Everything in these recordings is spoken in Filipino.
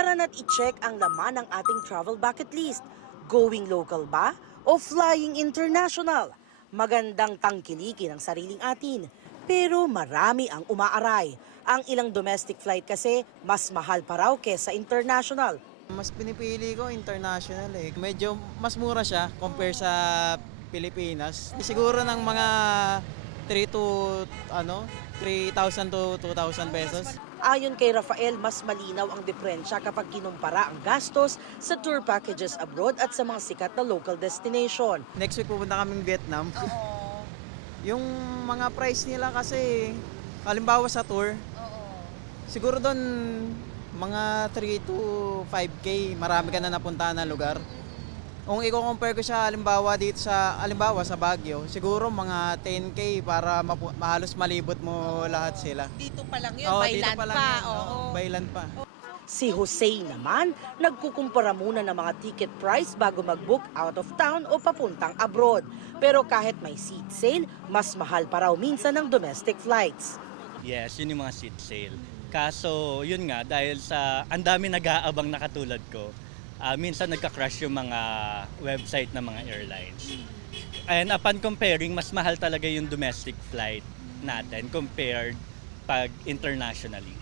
Tara na't i-check ang laman ng ating travel bucket list. Going local ba o flying international? Magandang tangkilikin ang sariling atin. Pero marami ang umaaray. Ang ilang domestic flight kasi mas mahal pa raw kesa international. Mas pinipili ko international eh. Medyo mas mura siya compare sa Pilipinas. Siguro ng mga 3,000 to 2,000 pesos. Ayon kay Rafael, mas malinaw ang diferensya kapag kinumpara ang gastos sa tour packages abroad at sa mga sikat na local destination. Next week pupunta kaming Vietnam. Yung mga price nila kasi, halimbawa sa tour, siguro doon mga 3 to 5K, marami ka na napuntahan na lugar. Kung i-compare ko siya halimbawa sa Baguio, siguro mga 10K para halos malibot mo lahat sila. Dito pa lang yun, Oo, by dito land pa lang pa. yun. Oo. Oo, by land pa. Si Jose naman, nagkukumpara muna ng mga ticket price bago mag-book out of town o papuntang abroad. Pero kahit may seat sale, mas mahal pa raw minsan ng domestic flights. Yes, yun yung mga seat sale. Kaso, yun nga, dahil sa ang dami nag-aabang na katulad ko, minsan nagka-crash yung mga website ng mga airlines. And upon comparing, mas mahal talaga yung domestic flight natin compared pag internationally.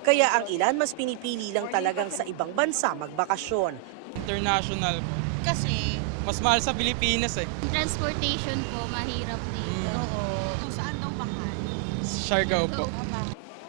Kaya ang ilan mas pinipili lang talagang sa ibang bansa magbakasyon. International. Kasi, Mas mahal sa Pilipinas eh. Transportation po, mahirap dito. kung saan daw mahal? Siargao po.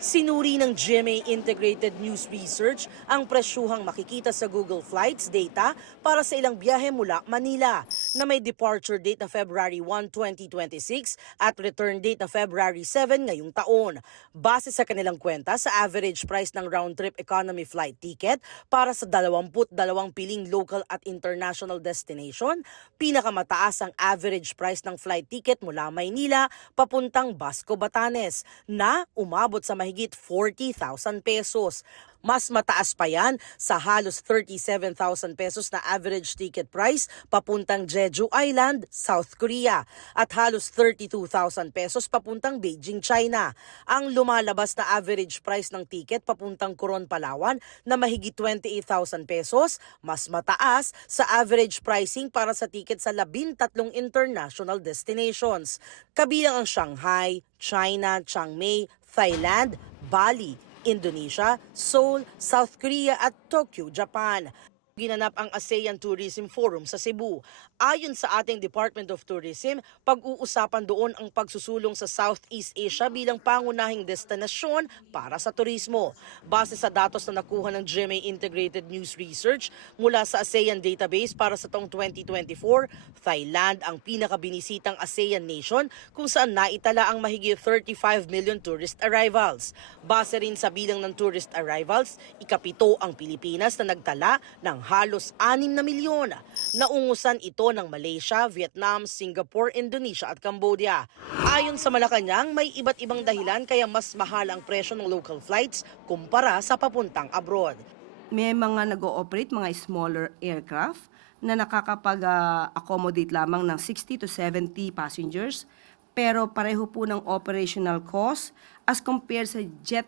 Sinuri ng GMA Integrated News Research ang presyuhang makikita sa Google Flights data para sa ilang biyahe mula Manila na may departure date na February 1, 2026 at return date na February 7 ngayong taon. Base sa kanilang kwenta sa average price ng round-trip economy flight ticket para sa 22 piling local at international destination, pinakamataas ang average price ng flight ticket mula Maynila papuntang Basco, Batanes na umabot sa mahigit 40,000 pesos. Mas mataas pa yan sa halos 37,000 pesos na average ticket price papuntang Jeju Island, South Korea at halos 32,000 pesos papuntang Beijing, China. Ang lumalabas na average price ng ticket papuntang Coron, Palawan na mahigit 28,000 pesos, mas mataas sa average pricing para sa ticket sa 13 international destinations. Kabilang ang Shanghai, China, Chiang Mai, Thailand, Bali, Indonesia, Seoul, South Korea at Tokyo, Japan. Ginanap ang ASEAN Tourism Forum sa Cebu. Ayon sa ating Department of Tourism, pag-uusapan doon ang pagsusulong sa Southeast Asia bilang pangunahing destinasyon para sa turismo. Base sa datos na nakuha ng GMA Integrated News Research mula sa ASEAN database para sa taong 2024, Thailand ang pinakabinisitang ASEAN nation kung saan naitala ang mahigit 35 million tourist arrivals. Base rin sa bilang ng tourist arrivals, ikapito ang Pilipinas na nagtala ng halos 6 na milyon. Naungusan ito ng Malaysia, Vietnam, Singapore, Indonesia at Cambodia. Ayon sa Malacanang, may iba't ibang dahilan kaya mas mahal ang presyo ng local flights kumpara sa papuntang abroad. May mga nag-ooperate, mga smaller aircraft na nakakapag-accommodate lamang ng 60 to 70 passengers, pero pareho po ng operational cost as compared sa jet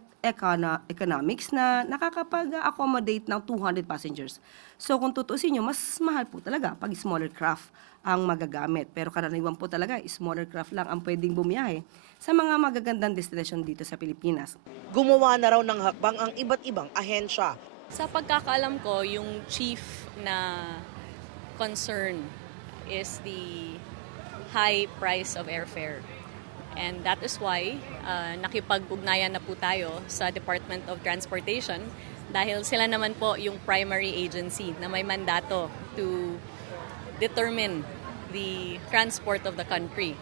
economics na nakakapag-accommodate ng 200 passengers. So kung tutuusin nyo, mas mahal po talaga pag smaller craft ang magagamit. Pero karaniwan po talaga, smaller craft lang ang pwedeng bumiyahe sa mga magagandang destination dito sa Pilipinas. Gumawa na raw ng hakbang ang iba't ibang ahensya. Sa pagkakaalam ko, yung chief na concern is the high price of airfare. And that is why nakipag-ugnayan na po tayo sa Department of Transportation dahil sila naman po yung primary agency na may mandato to determine the transport of the country.